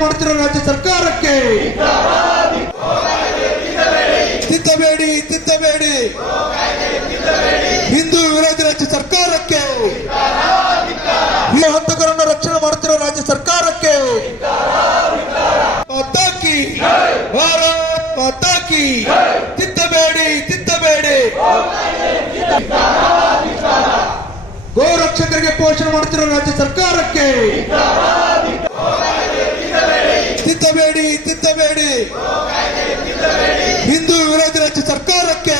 ಮಾಡುತ್ತಿರುವ ರಾಜ್ಯ ಸರ್ಕಾರಕ್ಕೆ. ತಿದ್ದಬೇಡಿ ತಿದ್ದಬೇಡಿ. ಹಿಂದೂ ವಿರೋಧಿ ರಾಜ್ಯ ಸರ್ಕಾರಕ್ಕೆ. ಈ ಹಂತಕರನ್ನು ರಕ್ಷಣೆ ಮಾಡುತ್ತಿರುವ ರಾಜ್ಯ ಸರ್ಕಾರಕ್ಕೆ. ಮಾತಾಕಿ. ಭಾರತ್ ಮಾತಾಕಿ. ತಿದ್ದಬೇಡಿ ತಿದ್ದಬೇಡಿ. ಗೋರಕ್ಷಕರಿಗೆ ಪೋಷಣೆ ಮಾಡುತ್ತಿರುವ ರಾಜ್ಯ ಸರ್ಕಾರಕ್ಕೆ ತಿದ್ದಬೇಡಿ ತಿದ್ದಬೇಡಿ ಹಿಂದೂ ವಿರೋಧಿ ರಾಜ್ಯ ಸರ್ಕಾರಕ್ಕೆ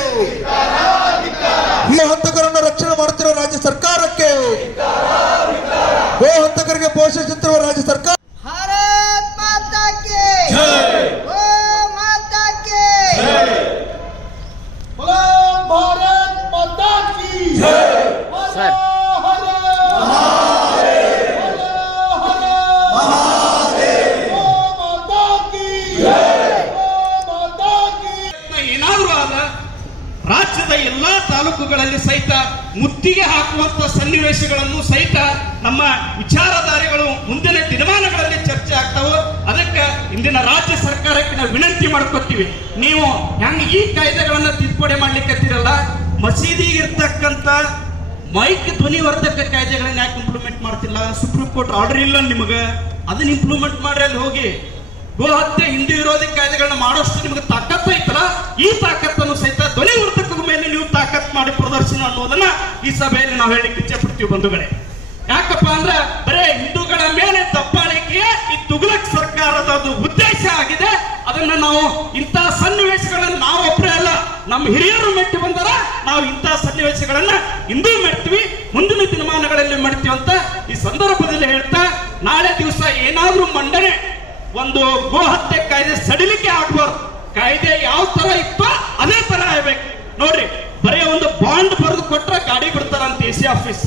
ಈ ಹಂತಕರನ್ನು ರಕ್ಷಣೆ ಮಾಡುತ್ತಿರುವ ರಾಜ್ಯ ಸರ್ಕಾರಕ್ಕೆ ಗೋ ಹಂತಕರಿಗೆ ಪೋಷಿಸುತ್ತಿರುವ ರಾಜ್ಯ ಸರ್ಕಾರ ಮುತ್ತಿಗೆ ಹಾಕುವಂತ ಸನ್ನಿವೇಶಗಳನ್ನು ಸಹಿತ ನಮ್ಮ ವಿಚಾರಧಾರೆಗಳು ಮುಂದಿನ ದಿನಮಾನಗಳಲ್ಲಿ ಚರ್ಚೆ ಆಗ್ತಾವೋ, ಅದಕ್ಕೆ ಇಂದಿನ ರಾಜ್ಯ ಸರ್ಕಾರಕ್ಕೆ ನಾವು ವಿನಂತಿ ಮಾಡ್ಕೊತೀವಿ. ನೀವು ಹೆಂಗ್ ಈ ಕಾಯ್ದೆಗಳನ್ನ ತಿದ್ದುಪಡಿ ಮಾಡ್ಲಿಕ್ಕತ್ತಿರಲ್ಲ ಮಸೀದಿ ಇರ್ತಕ್ಕಂತ ಮೈಕ್ ಧ್ವನಿವರ್ಧಕ ಕಾಯ್ದೆಗಳನ್ನ ಯಾಕೆ ಇಂಪ್ಲಿಮೆಂಟ್ ಮಾಡ್ತಿಲ್ಲ? ಸುಪ್ರೀಂ ಕೋರ್ಟ್ ಆರ್ಡರ್ ಇಲ್ಲ ನಿಮಗೆ. ಅದನ್ನ ಇಂಪ್ಲಿಮೆಂಟ್ ಮಾಡ್ರಿ ಅಲ್ಲಿ ಹೋಗಿ. ಗೋ ಹತ್ಯೆ ಹಿಂದೂ ವಿರೋಧಿ ಕಾಯ್ದೆಗಳನ್ನ ಮಾಡೋಷ್ಟು ನಿಮಗೆ ತಾಕತ್ತ ಐತಲ್ಲ? ಈ ತಾಕತ್ತನ್ನು ಈ ಸಭೆಯಲ್ಲಿ ನಾವು ಹೇಳಿ ಇಚ್ಛೆ ಪಡ್ತೀವಿ ಬಂಧುಗಳೇ. ಯಾಕಪ್ಪ ಅಂದ್ರೆ ಬರೇ ಹಿಂದೂಗಳ ಮೇಲೆ ದಬ್ಬಾಳಿಕೆ ಈ ತುಗಲಕ್ ಸರ್ಕಾರದ ಒಂದು ಉದ್ದೇಶ ಆಗಿದೆ. ಅದನ್ನ ನಾವು ಇಂತಹ ಸನ್ನಿವೇಶಗಳನ್ನ ನಾವು ಒಬ್ಬರೇ ಅಲ್ಲ, ನಮ್ಮ ಹಿರಿಯರು ಮೆಟ್ಟಿ ಬಂದರ, ನಾವು ಇಂತಹ ಸನ್ನಿವೇಶಗಳನ್ನ ಇಂದೂ ಮೆಟ್ತೀವಿ ಮುಂದಿನ ದಿನಮಾನಗಳಲ್ಲಿ ಮಾಡ್ತೀವಿ ಅಂತ ಈ ಸಂದರ್ಭದಲ್ಲಿ ಹೇಳ್ತಾ, ನಾಳೆ ದಿವಸ ಏನಾದ್ರೂ ಮಂಡನೆ, ಒಂದು ಗೋಹತ್ಯೆ ಕಾಯ್ದೆ ಸಡಿಲಿಕೆ ಆಗ್ಬಾರ್ದು ಕಾಯ್ದೆ ಯಾವ ತರ ಇತ್ತೋ ಅದೇ ತರ ಆಗ್ಬೇಕು. ನೋಡ್ರಿ ಬಾಂಡ್ ಬರೆದು ಕೊಟ್ಟರೆ ಗಾಡಿ ಬಿಡ್ತಾರಂತ ಎ ಸಿ ಆಫೀಸ್.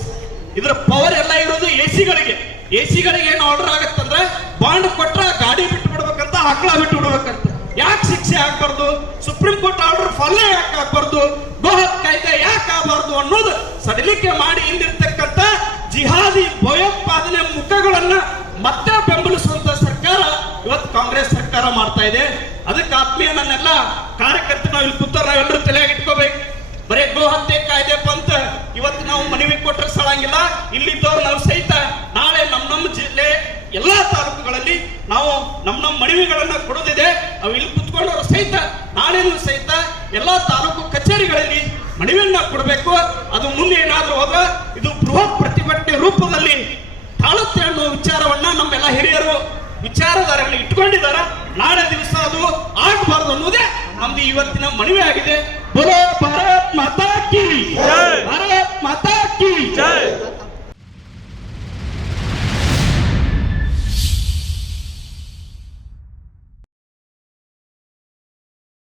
ಇದ್ರ ಪವರ್ ಎಲ್ಲ ಇರೋದು ಎ ಸಿಗಳಿಗೆ ಎ ಸಿಗಳಿಗೆ ಏನು ಆರ್ಡರ್ ಆಗತ್ತಂದ್ರೆ ಬಾಂಡ್ ಕೊಟ್ಟರೆ ಗಾಡಿ ಬಿಟ್ಟು ಬಿಡ್ಬೇಕಂತ ಹಕ್ಕಳ ಬಿಟ್ಟು ಬಿಡ್ಬೇಕಂತ. ಯಾಕೆ ಶಿಕ್ಷೆ ಆಗ್ಬಾರ್ದು? ಸುಪ್ರೀಂ ಕೋರ್ಟ್ ಆರ್ಡರ್ ಫಾಲೋ ಯಾಕೆ ಆಗ್ಬಾರ್ದು? ಗೋಹತ್ ಕಾಯ್ದೆ ಯಾಕೆ ಆಗಬಾರ್ದು ಅನ್ನೋದು ಸಡಿಲಿಕೆ ಮಾಡಿ ಇಲ್ಲಿರ್ತಕ್ಕಂಥ ಜಿಹಾದಿ ಭಯೋತ್ಪಾದನೆ ಮುಖಗಳನ್ನ ಮತ್ತೆ ಬೆಂಬಲಿಸುವಂತ ಸರ್ಕಾರ ಇವತ್ತು ಕಾಂಗ್ರೆಸ್ ಸರ್ಕಾರ ಮಾಡ್ತಾ ಇದೆ. ಅದಕ್ಕೆ ಆತ್ಮೀಯ ನನ್ನೆಲ್ಲ ಕಾರ್ಯಕರ್ತರು ನಾವು ನಮ್ಮ ನಮ್ಮ ಮನವಿಗಳನ್ನ ಕೊಡೋದಿದೆ ನಾವು ಇಲ್ಲಿ ಕುತ್ಕೊಂಡವರು ಸಹಿತ, ನಾಳೆನೂ ಸಹಿತ ಎಲ್ಲಾ ತಾಲೂಕು ಕಚೇರಿಗಳಲ್ಲಿ ಮನವಿಯನ್ನ ಕೊಡಬೇಕು. ಅದು ಮುಂದೆ ಏನಾದರೂ ಹೋದ್ರೆ ಇದು ಬೃಹತ್ ಪ್ರತಿಭಟನೆ ರೂಪದಲ್ಲಿ ತಾಳುತ್ತೆ ಅನ್ನೋ ವಿಚಾರವನ್ನ ನಮ್ಮೆಲ್ಲ ಹಿರಿಯರು ವಿಚಾರಧಾರೆಗಳು ಇಟ್ಕೊಂಡಿದ್ದಾರೆ. ನಾಳೆ ದಿವಸ ಅದು ಆಗಬಾರದು ಅನ್ನೋದೇ ನಮ್ದು ಇವತ್ತಿನ ಮನವಿ ಆಗಿದೆ. ಬೋಲೋ